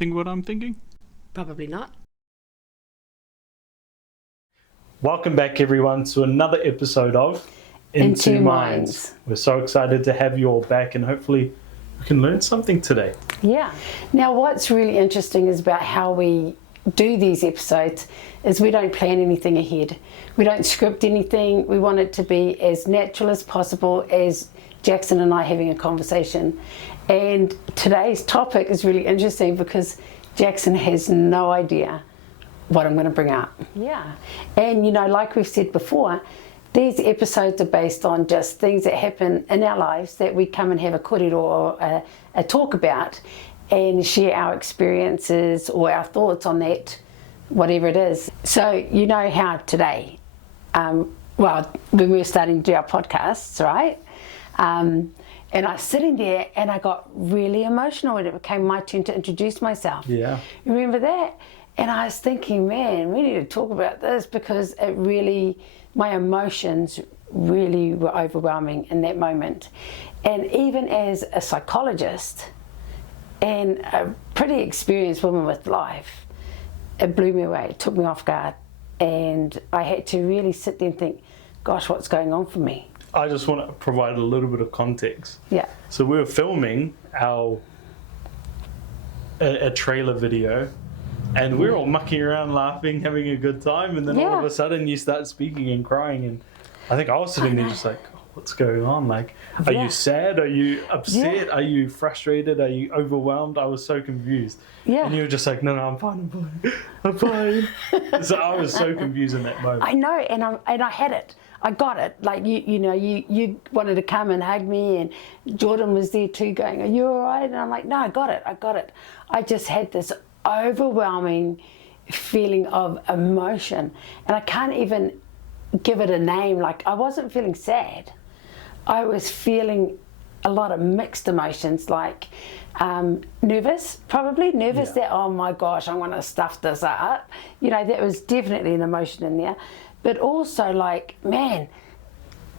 think what I'm thinking? Probably not. Welcome back, everyone, to another episode of In Two Minds. We're so excited to have you all back, and hopefully we can learn something today. Yeah. Now, what's really interesting is about how we do these episodes is we don't plan anything ahead. We don't script anything. We want it to be as natural as possible as Jackson and I having a conversation. And today's topic is really interesting because Jackson has no idea what I'm going to bring up. Yeah. And, you know, like we've said before, these episodes are based on just things that happen in our lives that we come and have a kōrero or a talk about and share our experiences or our thoughts on that, whatever it is. So, you know how today, when we were starting to do our podcasts, right? And I was sitting there and I got really emotional when it became my turn to introduce myself. Yeah. You remember that? And I was thinking, man, we need to talk about this because it really, my emotions really were overwhelming in that moment. And even as a psychologist and a pretty experienced woman with life, it blew me away, it took me off guard. And I had to really sit there and think, gosh, what's going on for me? I just want to provide a little bit of context. Yeah. So we were filming a trailer video, and we're all mucking around, laughing, having a good time, and then all of a sudden you start speaking and crying, and I think I was sitting there just like, oh, what's going on? Like, are you sad? Are you upset? Yeah. Are you frustrated? Are you overwhelmed? I was so confused. Yeah. And you were just like, no, I'm fine, I'm fine. So I was so confused in that moment. I know, and I had it. I got it. Like you wanted to come and hug me, and Jordan was there too, going, "Are you all right?" And I'm like, "No, I got it. I just had this overwhelming feeling of emotion, and I can't even give it a name. Like, I wasn't feeling sad. I was feeling a lot of mixed emotions, like nervous, probably nervous that, oh my gosh, I'm going to stuff this up. You know, that was definitely an emotion in there. But also like, man,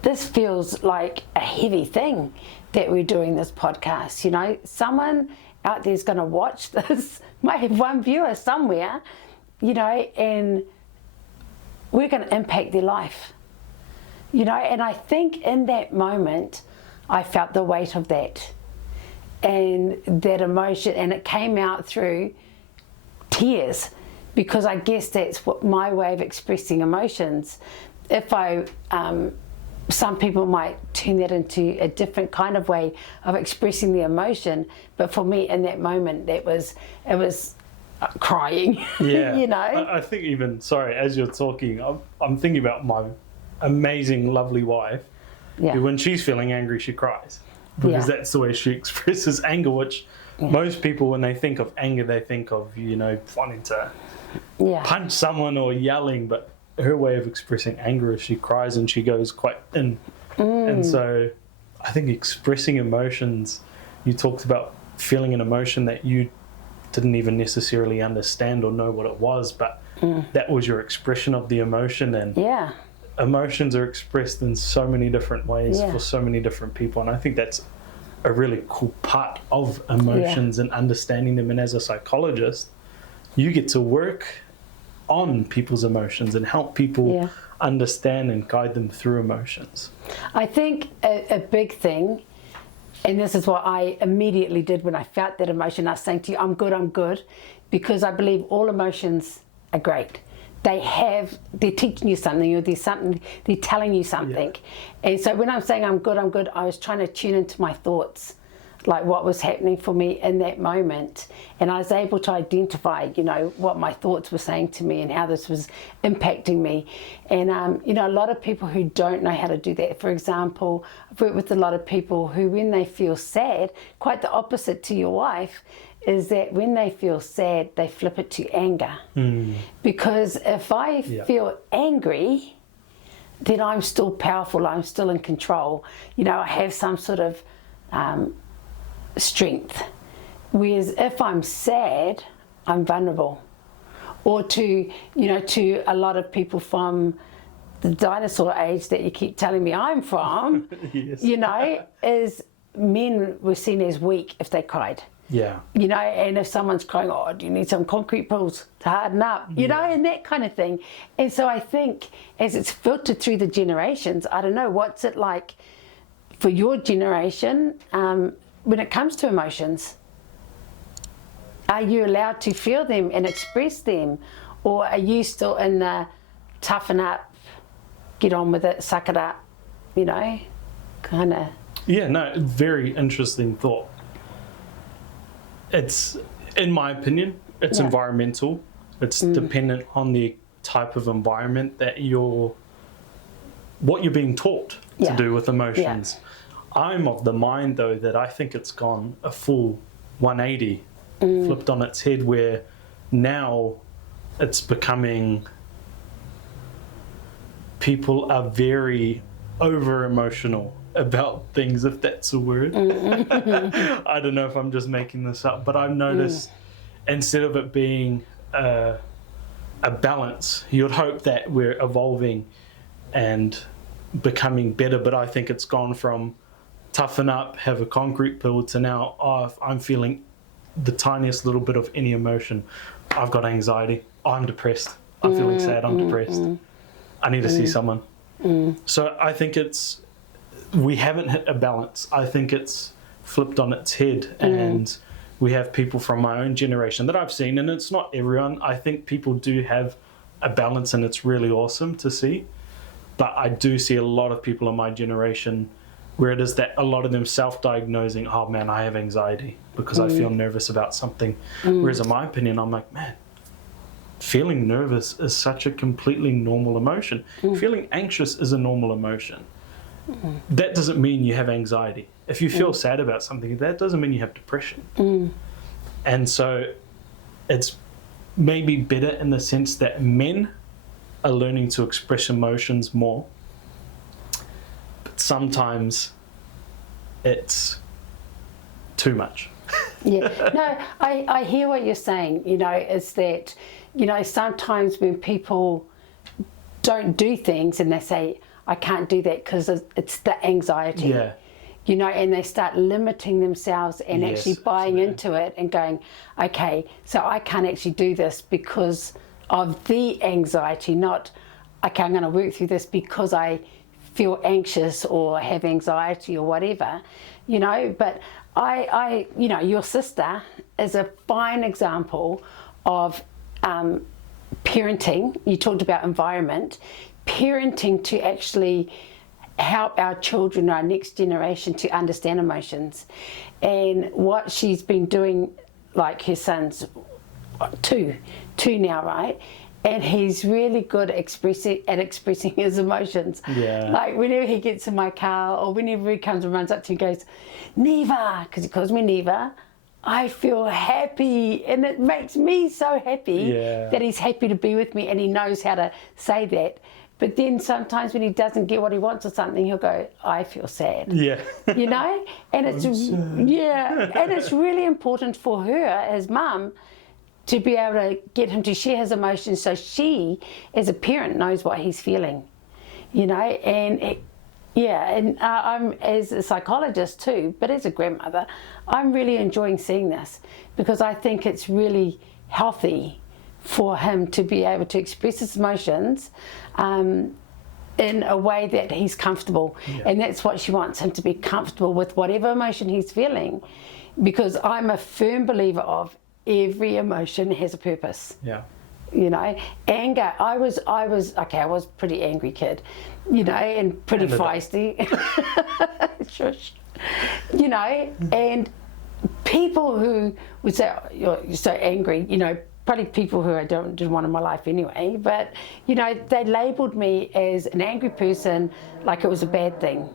this feels like a heavy thing that we're doing this podcast. You know, someone out there is going to watch this, might have one viewer somewhere, you know, and we're going to impact their life. You know, and I think in that moment, I felt the weight of that and that emotion, and it came out through tears. Because I guess that's what my way of expressing emotions. If some people might turn that into a different kind of way of expressing the emotion, but for me in that moment, it was crying. Yeah. You know. I think even, sorry, as you're talking, I'm thinking about my amazing, lovely wife. Yeah. Who, when she's feeling angry, she cries because that's the way she expresses anger. Which most people, when they think of anger, they think of, you know, wanting to punch someone or yelling, but her way of expressing anger is she cries and she goes quite in. And so I think expressing emotions, you talked about feeling an emotion that you didn't even necessarily understand or know what it was, but that was your expression of the emotion. And emotions are expressed in so many different ways for so many different people, and I think that's a really cool part of emotions and understanding them. And as a psychologist, you get to work on people's emotions and help people understand and guide them through emotions. I think a big thing, and this is what I immediately did when I felt that emotion, I was saying to you, I'm good, because I believe all emotions are great. They're teaching you something, or they're telling you something. And so when I'm saying I'm good, I was trying to tune into my thoughts, like what was happening for me in that moment. And I was able to identify, you know, what my thoughts were saying to me and how this was impacting me. And, you know, a lot of people who don't know how to do that, for example, I've worked with a lot of people who, when they feel sad, quite the opposite to your wife, is that when they feel sad, they flip it to anger. Because if I feel angry, then I'm still powerful, I'm still in control. You know, I have some sort of strength. Whereas if I'm sad, I'm vulnerable. Or to, you know, to a lot of people from the dinosaur age that you keep telling me I'm from, you know, is men were seen as weak if they cried. Yeah. You know, and if someone's crying, oh, do you need some concrete pills to harden up? You know, and that kind of thing. And so I think as it's filtered through the generations, I don't know, what's it like for your generation when it comes to emotions? Are you allowed to feel them and express them? Or are you still in the toughen up, get on with it, suck it up, you know, kind of? Yeah, no, very interesting thought. It's, in my opinion, it's environmental. It's dependent on the type of environment that what you're being taught to do with emotions. I'm of the mind, though, that I think it's gone a full 180, flipped on its head, where now it's becoming, people are very over emotional about things, if that's a word. I don't know if I'm just making this up, but I've noticed instead of it being a balance, you'd hope that we're evolving and becoming better, but I think it's gone from toughen up, have a concrete pill, to now, oh, if I'm feeling the tiniest little bit of any emotion, I've got anxiety, I'm depressed, I'm feeling sad, I'm depressed, I need to see someone. So I think we haven't hit a balance. I think it's flipped on its head, and we have people from my own generation that I've seen, and it's not everyone. I think people do have a balance, and it's really awesome to see. But I do see a lot of people in my generation where it is that a lot of them self-diagnosing, oh man, I have anxiety because I feel nervous about something. Whereas in my opinion, I'm like, man, feeling nervous is such a completely normal emotion. Feeling anxious is a normal emotion. That doesn't mean you have anxiety. If you feel sad about something, that doesn't mean you have depression. And so it's maybe better in the sense that men are learning to express emotions more, but sometimes it's too much. No, I hear what you're saying, you know, is that, you know, sometimes when people don't do things and they say, I can't do that because it's the anxiety, you know, and they start limiting themselves and actually buying into it and going, okay, so I can't actually do this because of the anxiety, not, okay, I'm going to work through this because I feel anxious or have anxiety or whatever, you know. But I you know, your sister is a fine example of parenting. You talked about environment. Parenting to actually help our children, our next generation, to understand emotions. And what she's been doing, like her son's two now, right? And he's really good at expressing his emotions. Like whenever he gets in my car or whenever he comes and runs up to me and goes, Neva, because he calls me Neva, I feel happy, and it makes me so happy that he's happy to be with me, and he knows how to say that. But then sometimes when he doesn't get what he wants or something, he'll go, I feel sad. You know? And it's and it's really important for her as mum to be able to get him to share his emotions, so she as a parent knows what he's feeling. You know, and I'm, as a psychologist too, but as a grandmother, I'm really enjoying seeing this, because I think it's really healthy for him to be able to express his emotions in a way that he's comfortable. And that's what she wants, him to be comfortable with whatever emotion he's feeling, because I'm a firm believer of every emotion has a purpose. You know, anger, I was a pretty angry kid, you know, and pretty feisty. Shush. You know, and people who would say, oh, you're so angry, you know, probably people who I didn't want in my life anyway, but, you know, they labelled me as an angry person, like it was a bad thing.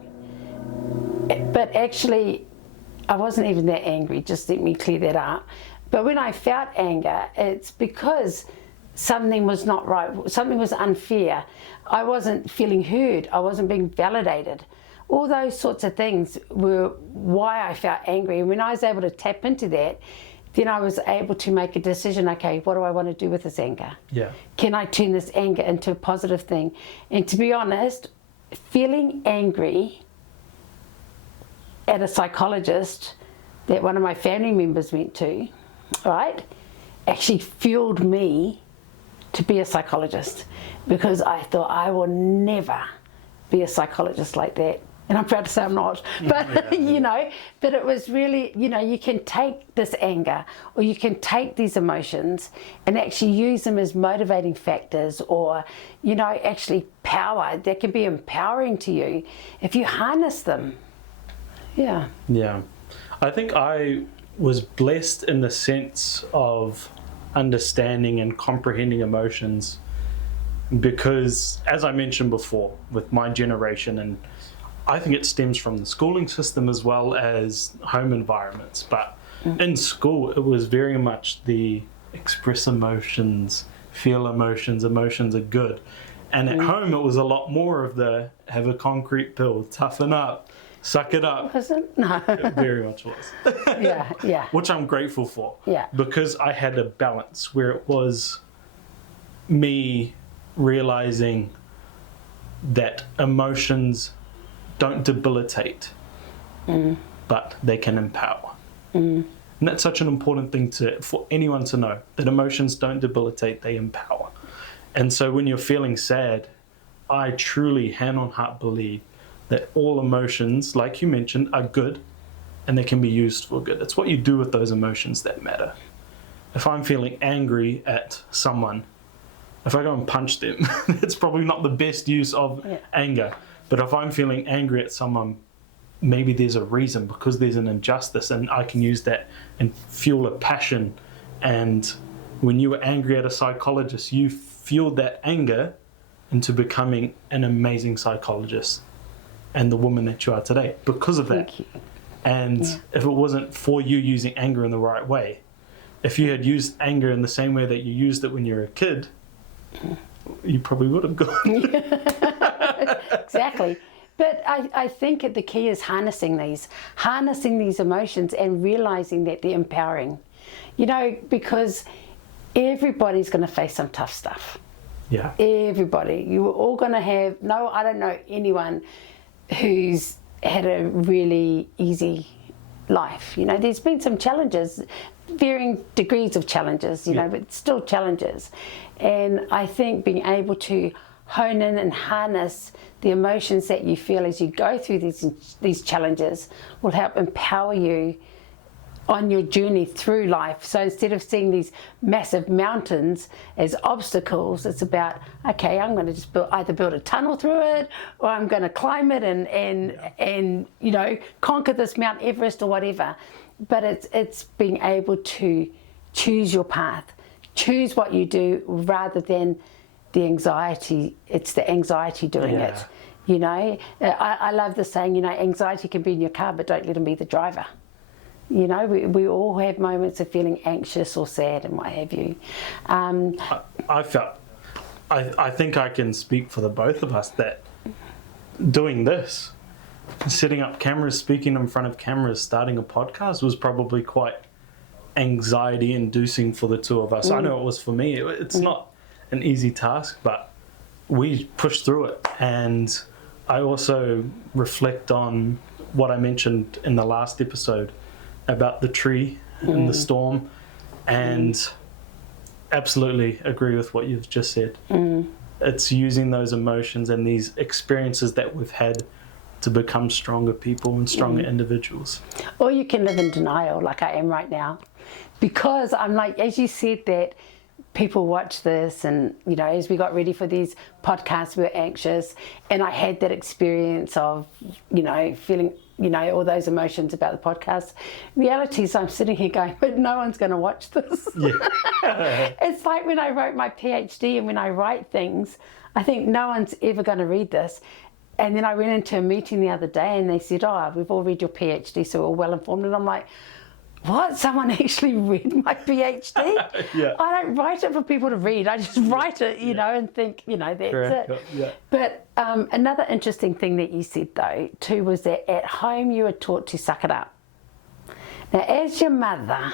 But actually, I wasn't even that angry, just let me clear that up. But when I felt anger, it's because something was not right, something was unfair. I wasn't feeling heard, I wasn't being validated. All those sorts of things were why I felt angry. And when I was able to tap into that, then I was able to make a decision, okay, what do I want to do with this anger? Can I turn this anger into a positive thing? And to be honest, feeling angry at a psychologist that one of my family members went to, right, actually fueled me to be a psychologist, because I thought I will never be a psychologist like that. And I'm proud to say I'm not, but you know, but it was really, you know, you can take this anger or you can take these emotions and actually use them as motivating factors, or, you know, actually power. They can be empowering to you if you harness them. Yeah. Yeah. I think I was blessed in the sense of understanding and comprehending emotions, because, as I mentioned before, with my generation, and I think it stems from the schooling system as well as home environments. But in school, it was very much the express emotions, feel emotions, emotions are good. And at home, it was a lot more of the have a concrete pill, toughen up, suck it up. Was it? No. It very much was. Yeah. Which I'm grateful for. Yeah. Because I had a balance where it was me realizing that emotions don't debilitate, but they can empower. And that's such an important thing for anyone to know, that emotions don't debilitate, they empower. And so when you're feeling sad, I truly, hand on heart, believe that all emotions, like you mentioned, are good and they can be used for good. It's what you do with those emotions that matter. If I'm feeling angry at someone, if I go and punch them, it's probably not the best use of anger. But if I'm feeling angry at someone, maybe there's a reason, because there's an injustice, and I can use that and fuel a passion. And when you were angry at a psychologist, you fueled that anger into becoming an amazing psychologist and the woman that you are today because of that. Thank you. And if it wasn't for you using anger in the right way, if you had used anger in the same way that you used it when you were a kid, you probably would have gone. Exactly. But I think the key is harnessing these emotions and realizing that they're empowering. You know, because everybody's going to face some tough stuff. Yeah. Everybody. You're all going to have, no, I don't know anyone who's had a really easy life. You know, there's been some challenges, varying degrees of challenges, you know, but still challenges. And I think being able to hone in and harness the emotions that you feel as you go through these challenges will help empower you on your journey through life. So instead of seeing these massive mountains as obstacles, it's about, okay, I'm going to just either build a tunnel through it, or I'm going to climb it and you know, conquer this Mount Everest or whatever. But it's being able to choose your path, choose what you do, rather than the anxiety. It's the anxiety doing it. You know, I love the saying, you know, anxiety can be in your car, but don't let them be the driver. You know, we all have moments of feeling anxious or sad and what have you. I think I can speak for the both of us that doing this, setting up cameras, speaking in front of cameras, starting a podcast was probably quite anxiety inducing for the two of us. I know it was for me. It's not an easy task, but we pushed through it. And I also reflect on what I mentioned in the last episode about the tree and the storm, and absolutely agree with what you've just said. It's using those emotions and these experiences that we've had to become stronger people and stronger individuals. Or you can live in denial like I am right now, because I'm like, as you said, that people watch this, and you know, as we got ready for these podcasts, we were anxious, and I had that experience of, you know, feeling, you know, all those emotions about the podcast. Reality is I'm sitting here going, but no one's going to watch this. It's like when I wrote my PhD, and when I write things, I think no one's ever going to read this. And then I went into a meeting the other day and they said, oh, we've all read your PhD, so we're all well informed. And I'm like, what? Someone actually read my PhD? I don't write it for people to read. I just write it, you know, and think, you know, that's it. But another interesting thing that you said, though, too, was that at home you were taught to suck it up. Now, as your mother,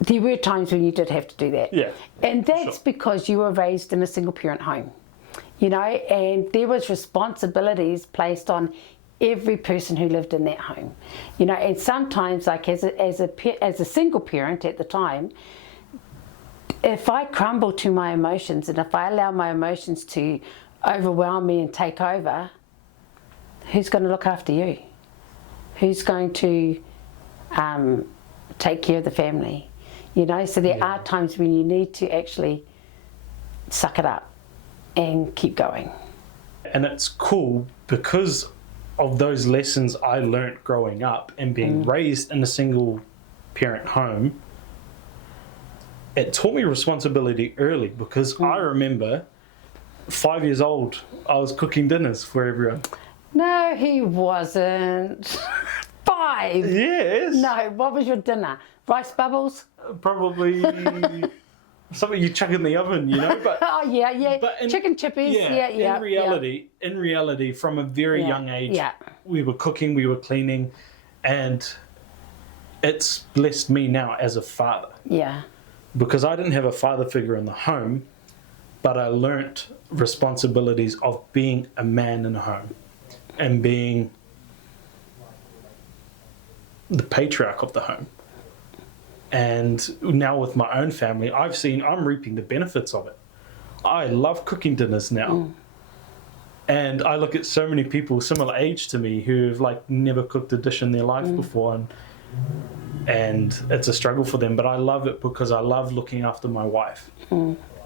there were times when you did have to do that. And that's because you were raised in a single-parent home, you know, and there was responsibilities placed on every person who lived in that home, you know. And sometimes, like as a single parent at the time, if I crumble to my emotions and if I allow my emotions to overwhelm me and take over, who's going to look after you? Who's going to take care of the family? You know, so there are times when you need to actually suck it up and keep going. And it's cool because of those lessons I learnt growing up and being raised in a single parent home. It taught me responsibility early because I remember 5 years old, I was cooking dinners for everyone. No, he wasn't. 5? Yes. No, what was your dinner? Rice bubbles? Probably something you chuck in the oven, you know. But oh yeah. But chicken chippies. Yeah. In reality, from a very young age, we were cooking, we were cleaning, and it's blessed me now as a father. Yeah. Because I didn't have a father figure in the home, but I learnt responsibilities of being a man in a home and being the patriarch of the home. And now with my own family, I'm reaping the benefits of it. I love cooking dinners now. And I look at so many people similar age to me who've like never cooked a dish in their life before, and it's a struggle for them, but I love it because I love looking after my wife.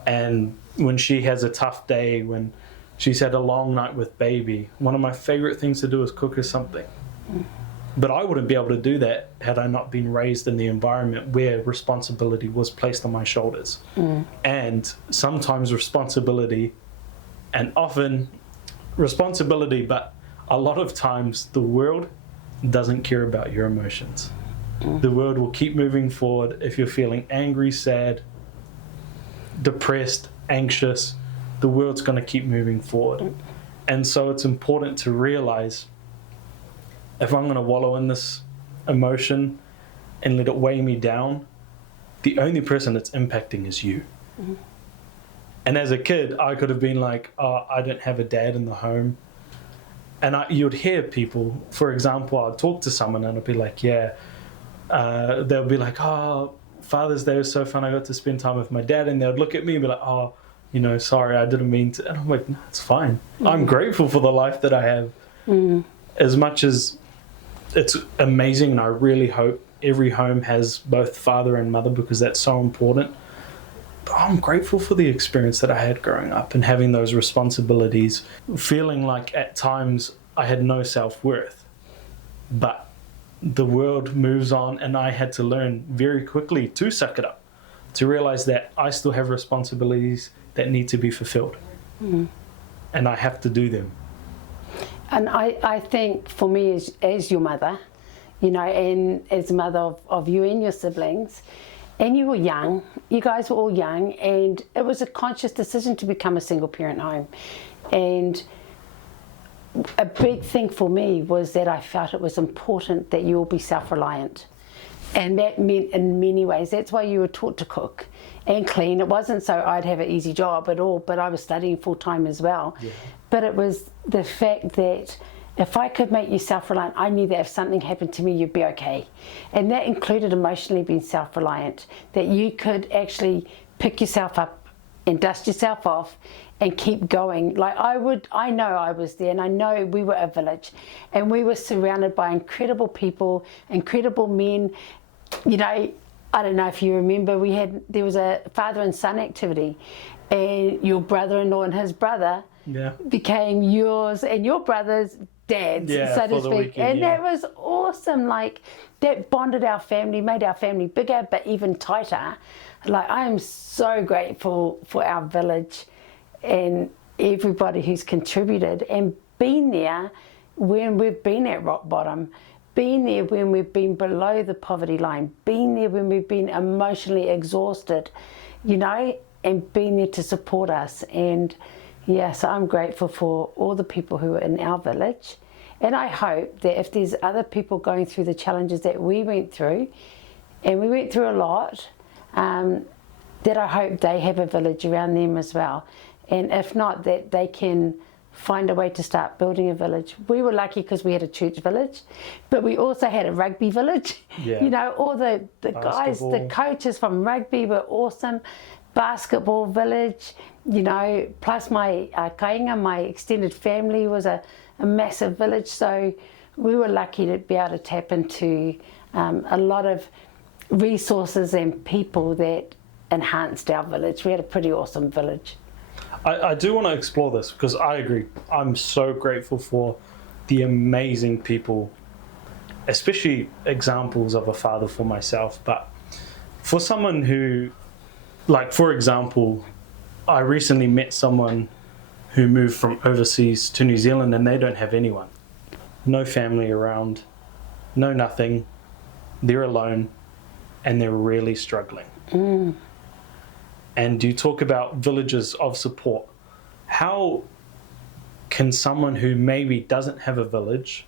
And when she has a tough day, when she's had a long night with baby, one of my favorite things to do is cook her something. But I wouldn't be able to do that had I not been raised in the environment where responsibility was placed on my shoulders. And sometimes responsibility, and often responsibility, but a lot of times the world doesn't care about your emotions. The world will keep moving forward. If you're feeling angry, sad, depressed, anxious, the world's going to keep moving forward. And so it's important to realize, if I'm going to wallow in this emotion and let it weigh me down, the only person it's impacting is you. And as a kid, I could have been like, oh, I don't have a dad in the home. And you'd hear people, for example, I'd talk to someone and I'd be like, they'll be like, oh, Father's Day was so fun, I got to spend time with my dad. And they'd look at me and be like, oh, you know, sorry, I didn't mean to. And I'm like, no, it's fine. I'm grateful for the life that I have. As much as it's amazing, and I really hope every home has both father and mother because that's so important. But I'm grateful for the experience that I had growing up and having those responsibilities, feeling like at times I had no self-worth. But the world moves on, and I had to learn very quickly to suck it up, to realize that I still have responsibilities that need to be fulfilled. And I have to do them. And I think for me as your mother, you know, and as a mother of you and your siblings, and you were young, you guys were all young, and it was a conscious decision to become a single parent home. And a big thing for me was that I felt it was important that you all be self-reliant. And that meant in many ways, that's why you were taught to cook and clean. It wasn't so I'd have an easy job at all, but I was studying full-time as well. But it was the fact that if I could make you self-reliant, I knew that if something happened to me, you'd be okay. And that included emotionally being self-reliant, that you could actually pick yourself up and dust yourself off and keep going. Like I know I was there, and I know we were a village, and we were surrounded by incredible people, incredible men. You know, I don't know if you remember, there was a father and son activity, and your brother-in-law and his brother became yours and your brother's dads, so to speak. Weekend, and that was awesome. Like, that bonded our family, made our family bigger, but even tighter. Like, I am so grateful for our village and everybody who's contributed and been there when we've been at rock bottom, been there when we've been below the poverty line, been there when we've been emotionally exhausted, you know, and been there to support us. And so I'm grateful for all the people who are in our village. And I hope that if there's other people going through the challenges that we went through, and we went through a lot, that I hope they have a village around them as well. And if not, that they can find a way to start building a village. We were lucky because we had a church village, but we also had a rugby village. Yeah. You know, all the guys, the coaches from rugby were awesome. Basketball village, you know, plus my kainga, my extended family was a massive village. So we were lucky to be able to tap into a lot of resources and people that enhanced our village. We had a pretty awesome village. I do want to explore this because I agree. I'm so grateful for the amazing people, especially examples of a father for myself. But for someone who, like, for example, I recently met someone who moved from overseas to New Zealand and they don't have anyone. No family around, no nothing. They're alone and they're really struggling. Mm. And you talk about villages of support. How can someone who maybe doesn't have a village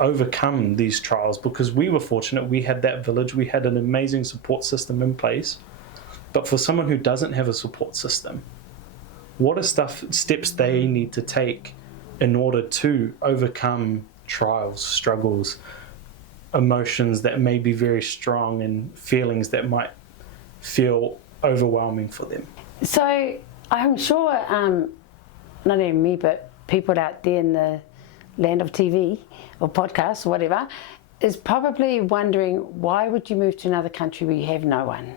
overcome these trials? Because we were fortunate, we had that village, we had an amazing support system in place. But for someone who doesn't have a support system, what are steps they need to take in order to overcome trials, struggles, emotions that may be very strong and feelings that might feel overwhelming for them? So I'm sure, not even me, but people out there in the land of TV or podcasts or whatever, is probably wondering, why would you move to another country where you have no one?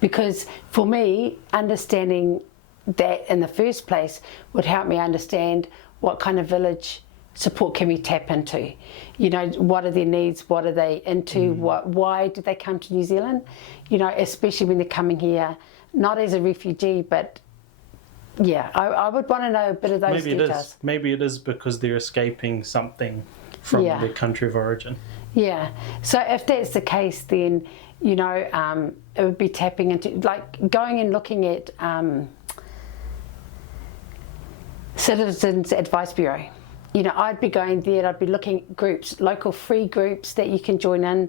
Because for me, understanding that in the first place would help me understand what kind of village support can we tap into. You know, what are their needs, what are they into, why did they come to New Zealand? You know, especially when they're coming here, not as a refugee, but yeah, I would want to know a bit of those details. Maybe it is because they're escaping something from their country of origin. Yeah. So if that's the case, then, you know, it would be tapping into, like, going and looking at Citizens Advice Bureau. You know, I'd be going there, I'd be looking at groups, local free groups that you can join in.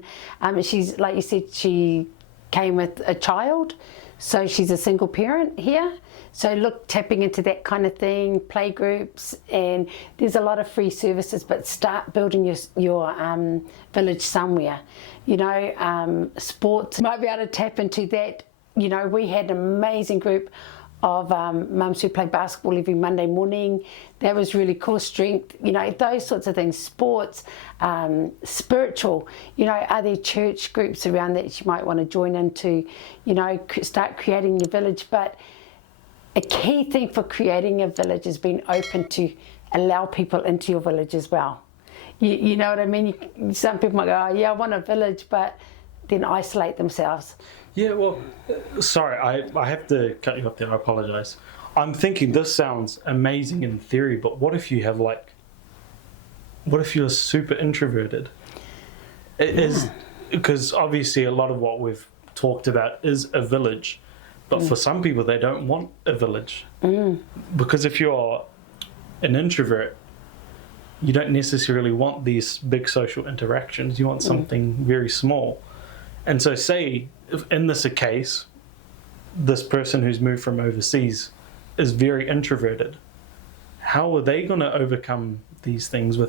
She's, like you said, she came with a child, so she's a single parent here. So tapping into that kind of thing, play groups, and there's a lot of free services, but start building your village somewhere. You know, sports, might be able to tap into that. You know, we had an amazing group of mums who played basketball every Monday morning. That was really cool. Strength, you know, those sorts of things. Sports, spiritual, you know, are there church groups around that you might want to join into, you know, start creating your village. But a key thing for creating a village is being open to allow people into your village as well. You know what I mean? Some people might go, oh yeah, I want a village, but then isolate themselves. Yeah, well, sorry, I have to cut you up there, I apologise. I'm thinking this sounds amazing in theory, but what if you have, like, what if you're super introverted? It is, because obviously a lot of what we've talked about is a village, but for some people they don't want a village. Because if you're an introvert, you don't necessarily want these big social interactions, you want something very small. And so say, if in this case, this person who's moved from overseas is very introverted, how are they going to overcome these things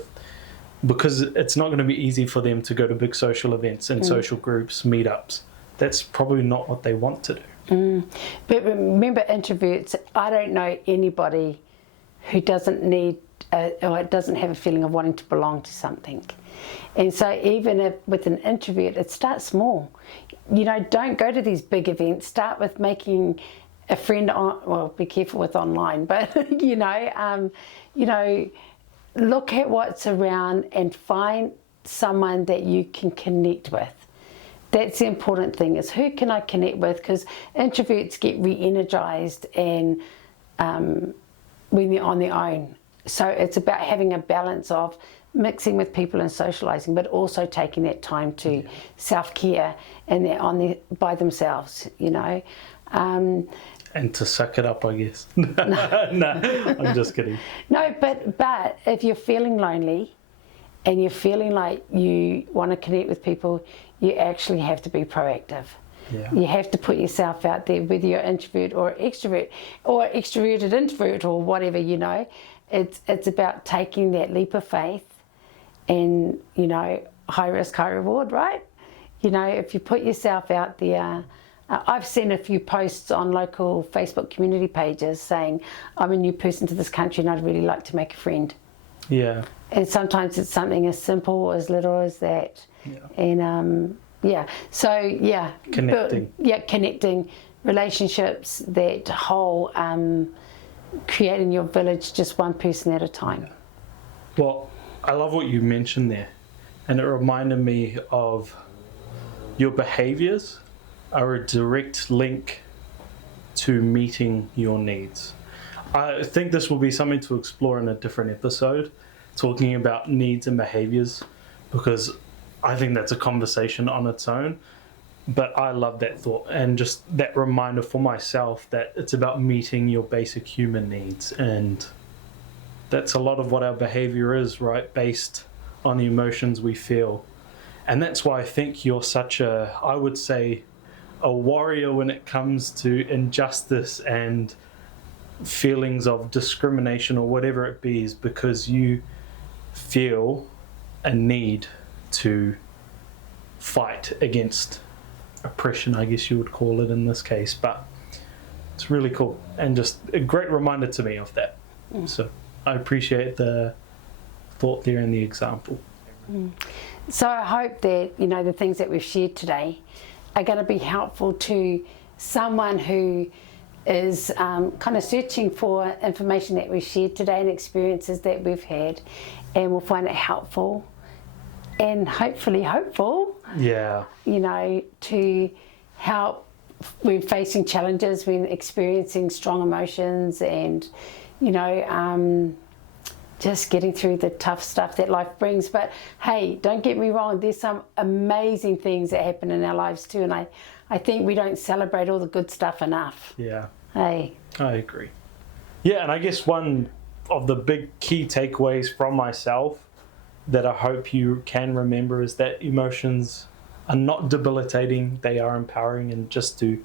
because it's not going to be easy for them to go to big social events and social groups, meetups. That's probably not what they want to do. But remember, introverts, I don't know anybody who doesn't need or doesn't have a feeling of wanting to belong to something. And so even if with an introvert, it starts small. You know, don't go to these big events. Start with making a friend well, be careful with online, but you know, look at what's around and find someone that you can connect with. That's the important thing, is who can I connect with? Because introverts get re-energized and when they're on their own. So it's about having a balance of mixing with people and socializing, but also taking that time to self-care, and they're by themselves, you know. And to suck it up, I guess. No, I'm just kidding. No, but if you're feeling lonely and you're feeling like you want to connect with people, you actually have to be proactive. Yeah. You have to put yourself out there, whether you're introvert or extrovert, or extroverted introvert, or whatever, you know. It's about taking that leap of faith, and, you know, high risk, high reward, right? You know, if you put yourself out there, I've seen a few posts on local Facebook community pages saying, I'm a new person to this country and I'd really like to make a friend. Yeah. And sometimes it's something as simple or as little as that. Yeah. And so Connecting. Connecting relationships, that whole creating your village just one person at a time. Well, I love what you mentioned there, and it reminded me of your behaviors are a direct link to meeting your needs. I think this will be something to explore in a different episode, talking about needs and behaviors, because I think that's a conversation on its own. But I love that thought, and just that reminder for myself that it's about meeting your basic human needs. And that's a lot of what our behavior is, right? Based on the emotions we feel. And that's why I think you're such a, I would say, a warrior when it comes to injustice and feelings of discrimination or whatever it be, is because you feel a need to fight against oppression, I guess you would call it in this case. But it's really cool, and just a great reminder to me of that. So I appreciate the thought there and the example. So I hope that, you know, the things that we've shared today are going to be helpful to someone who is kind of searching for information that we've shared today and experiences that we've had, and will find it helpful and hopefully hopeful, Yeah. you know, to help when facing challenges, when experiencing strong emotions, and, you know, just getting through the tough stuff that life brings. But hey, don't get me wrong, there's some amazing things that happen in our lives too, and I think we don't celebrate all the good stuff enough. Yeah. Hey. I agree. Yeah, and I guess one of the big key takeaways from myself that I hope you can remember is that emotions are not debilitating, they are empowering, and just to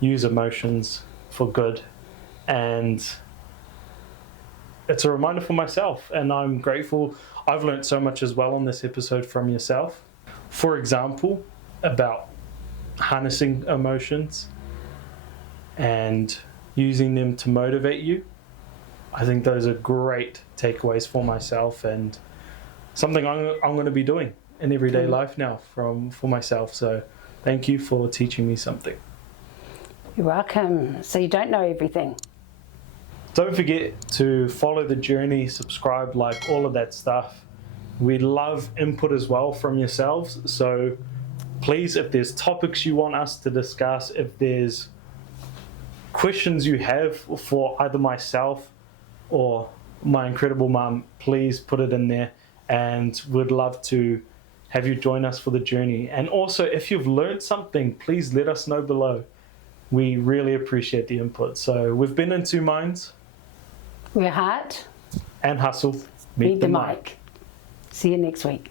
use emotions for good. And it's a reminder for myself, and I'm grateful. I've learned so much as well on this episode from yourself. For example, about harnessing emotions and using them to motivate you. I think those are great takeaways for myself, and something I'm going to be doing in everyday life now for myself. So thank you for teaching me something. You're welcome. So you don't know everything. Don't forget to follow the journey, subscribe, like, all of that stuff. We love input as well from yourselves. So please, if there's topics you want us to discuss, if there's questions you have for either myself or my incredible mum, please put it in there, and we'd love to have you join us for the journey. And also, if you've learned something, please let us know below. We really appreciate the input. So we've been in Two Minds, Where heart and hustle meet the mic. See you next week.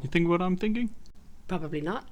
You think what I'm thinking? Probably not.